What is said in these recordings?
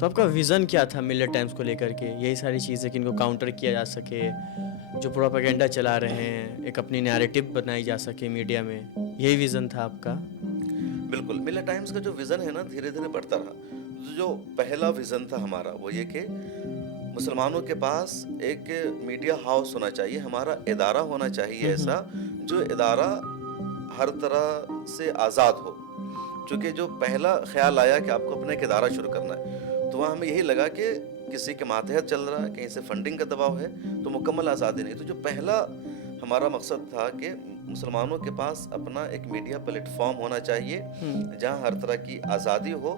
تو آپ کا ویژن کیا تھا ملت ٹائمز کو لے کر کے؟ یہی ساری چیزیں کہ ان کو کاؤنٹر کیا جا سکے، جو پروپیگنڈا چلا رہے ہیں، ایک اپنی نیریٹو بنائی جا سکے میڈیا میں، یہی ویژن تھا آپ کا؟ بالکل، ملت ٹائمز کا جو ویژن ہے نا دھیرے دھیرے بڑھتا رہا. جو پہلا ویژن تھا ہمارا وہ یہ کہ مسلمانوں کے پاس ایک میڈیا ہاؤس ہونا چاہیے، ہمارا ادارہ ہونا چاہیے ایسا جو ادارہ ہر طرح سے آزاد ہو. چونکہ جو پہلا خیال آیا کہ آپ کو اپنا ایک ادارہ شروع کرنا ہے تو وہاں ہمیں یہی لگا کہ کسی کے ماتحت چل رہا ہے، کہیں سے فنڈنگ کا دباؤ ہے تو مکمل آزادی نہیں. تو جو پہلا ہمارا مقصد تھا کہ مسلمانوں کے پاس اپنا ایک میڈیا پلیٹ فارم ہونا چاہیے جہاں ہر طرح کی آزادی ہو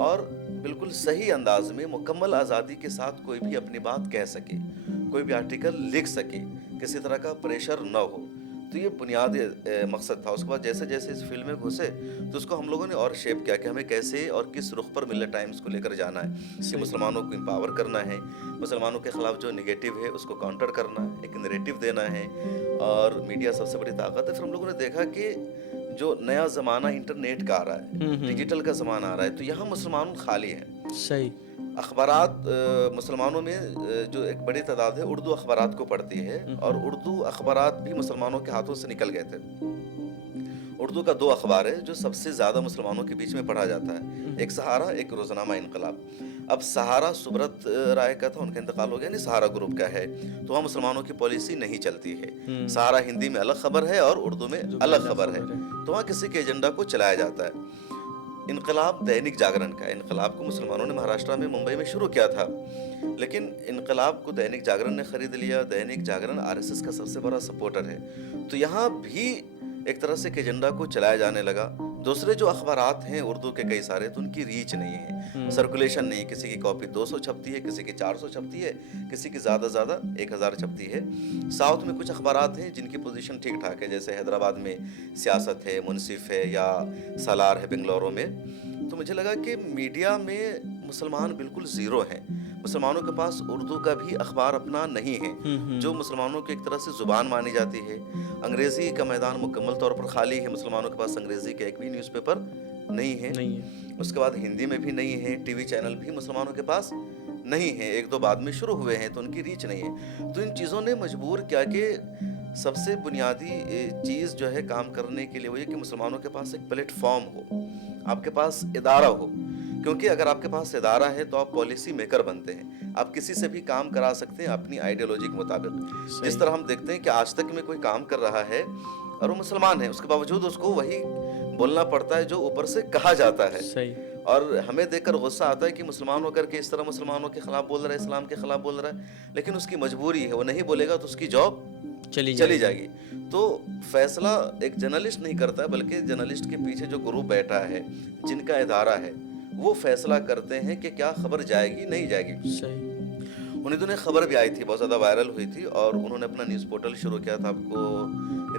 اور بالکل صحیح انداز میں مکمل آزادی کے ساتھ کوئی بھی اپنی بات کہہ سکے، کوئی بھی آرٹیکل لکھ سکے، کسی طرح کا پریشر نہ ہو. تو یہ بنیادی مقصد تھا. اس کے بعد جیسے جیسے اس فیلڈ میں گھسے تو اس کو ہم لوگوں نے اور شیپ کیا کہ ہمیں کیسے اور کس رخ پر ملت ٹائمز کو لے کر جانا ہے کہ مسلمانوں کو امپاور کرنا ہے، مسلمانوں کے خلاف جو نگیٹو ہے اس کو کاؤنٹر کرنا ہے، ایک نیریٹو دینا ہے. اور میڈیا سب سے بڑی طاقت ہے. پھر ہم لوگوں نے دیکھا کہ جو نیا زمانہ انٹرنیٹ کا آ رہا ہے، ڈیجیٹل کا زمانہ آ رہا ہے تو یہاں مسلمان خالی ہیں. صحیح. اخبارات مسلمانوں میں جو ایک بڑی تعداد ہے اردو اخبارات کو پڑھتی ہے اور اردو اخبارات بھی مسلمانوں کے ہاتھوں سے نکل گئے تھے. اردو کا 2 اخبار ہے جو سب سے زیادہ مسلمانوں کے بیچ میں پڑھا جاتا ہے، ایک سہارا، ایک روزنامہ انقلاب. اب سہارا سبرت رائے کا تھا، ان کا انتقال ہو گیا، نہیں سہارا گروپ کا ہے تو وہاں مسلمانوں کی پالیسی نہیں چلتی ہے. سہارا ہندی میں الگ خبر ہے اور اردو میں الگ خبر ہے تو وہاں کسی کے ایجنڈا کو چلایا جاتا ہے. انقلاب دینک جاگرن کا ہے. انقلاب کو مسلمانوں نے مہاراشٹر میں ممبئی میں شروع کیا تھا لیکن انقلاب کو دینک جاگرن نے خرید لیا. دینک جاگرن RSS کا سب سے بڑا سپورٹر ہے تو یہاں بھی ایک طرح سے ایک ایجنڈا کو چلایا جانے لگا. دوسرے جو اخبارات ہیں اردو کے کئی سارے تو ان کی ریچ نہیں ہے، سرکولیشن نہیں. کسی کی کاپی 200 چھپتی ہے، کسی کی 400 چھپتی ہے، کسی کی زیادہ زیادہ 1000 چھپتی ہے. ساؤتھ میں کچھ اخبارات ہیں جن کی پوزیشن ٹھیک ٹھاک ہے، جیسے حیدرآباد میں سیاست ہے، منصف ہے یا سالار ہے بنگلورو میں. تو مجھے لگا کہ میڈیا میں مسلمان بالکل زیرو ہیں. مسلمانوں کے پاس اردو کا بھی اخبار اپنا نہیں ہے جو مسلمانوں کی ایک طرح سے زبان مانی جاتی ہے. انگریزی کا میدان مکمل طور پر خالی ہے، مسلمانوں کے پاس انگریزی کا ایک بھی نیوز پیپر نہیں ہے. اس کے بعد ہندی میں بھی نہیں ہے، ٹی وی چینل بھی مسلمانوں کے پاس نہیں ہے. 1-2 بعد میں شروع ہوئے ہیں تو ان کی ریچ نہیں ہے. تو ان چیزوں نے مجبور کیا کہ سب سے بنیادی چیز جو ہے کام کرنے کے لیے وہ یہ کہ مسلمانوں کے پاس ایک پلیٹ فارم ہو، آپ کے پاس ادارہ ہو. کیونکہ اگر آپ کے پاس ادارہ ہے تو آپ پالیسی میکر بنتے ہیں، آپ کسی سے بھی کام کرا سکتے ہیں اپنی آئیڈیالوجی کے مطابق. جس طرح ہم دیکھتے ہیں کہ آج تک میں کوئی کام کر رہا ہے اور وہ مسلمان ہے، اس کے باوجود اس کو وہی بولنا پڑتا ہے جو اوپر سے کہا جاتا ہے. اور ہمیں دیکھ کر غصہ آتا ہے کہ مسلمان ہو کر کے اس طرح مسلمانوں کے خلاف بول رہا ہے، اسلام کے خلاف بول رہا ہے، لیکن اس کی مجبوری ہے، وہ نہیں بولے گا تو اس کی جاب چلی جائے گی. تو فیصلہ ایک جرنلسٹ نہیں کرتا ہے بلکہ جرنلسٹ کے پیچھے جو گروپ بیٹھا ہے، جن کا ادارہ ہے، وہ فیصلہ کرتے ہیں کہ کیا خبر جائے گی نہیں جائے گی. انہیں دنوں خبر بھی آئی تھی، بہت زیادہ وائرل ہوئی تھی اور انہوں نے اپنا نیوز پورٹل شروع کیا تھا. آپ کو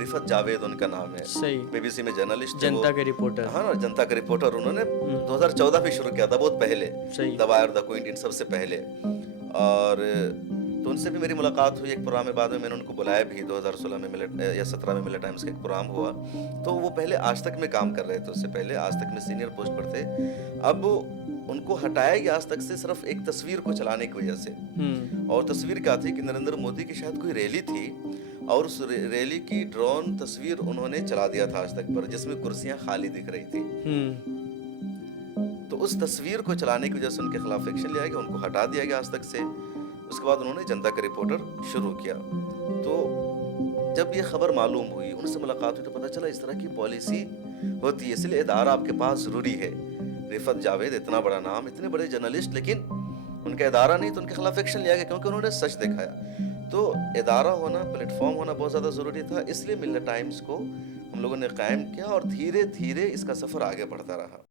رفت جاوید ان کا نام ہے، BBC میں جرنلسٹ تھے، جنتا کے رپورٹر. ہاں، جنتا کا رپورٹر. انہوں نے 2014 میں شروع کیا تھا، بہت پہلے، دا وائر، دا کوئنٹ، ان سب سے پہلے. اور تو ان سے بھی میری ملاقات ہوئی ایک پروگرام میں، بعد میں نے ان کو بلایا بھی. 2016 میں یا 17 میں ملٹ ٹائمز کا ایک پروگرام ہوا. تو وہ پہلے آج تک میں کام کر رہے تھے، اس سے پہلے آج تک میں سینئر پوسٹ پر تھے. اب ان کو ہٹایا گیا آج تک سے صرف ایک تصویر کو چلانے کی وجہ سے. اور تصویر کیا تھی کہ نریندر مودی کی شاید کوئی ریلی تھی اور اس ریلی کی ڈرون تصویر انہوں نے چلا دیا تھا آج تک پر، جس میں کرسیاں خالی دکھ رہی تھی. تو اس تصویر کو چلانے کی وجہ سے ان کے خلاف ایکشن لیا گیا، ان کو ہٹا دیا گیا آج تک سے. اس کے بعد انہوں نے جنتا کا رپورٹر شروع کیا. تو جب یہ خبر معلوم ہوئی، ان سے ملاقات ہوئی تو پتہ چلا اس طرح کی پالیسی ہوتی ہے. اس لیے ادارہ آپ کے پاس ضروری ہے. رفت جاوید اتنا بڑا نام، اتنے بڑے جرنلسٹ، لیکن ان کا ادارہ نہیں تو ان کے خلاف ایکشن لیا گیا کیونکہ انہوں نے سچ دکھایا. تو ادارہ ہونا، پلیٹ فارم ہونا بہت زیادہ ضروری تھا. اس لیے ملت ٹائمز کو ہم لوگوں نے قائم کیا اور دھیرے دھیرے اس کا سفر آگے بڑھتا رہا.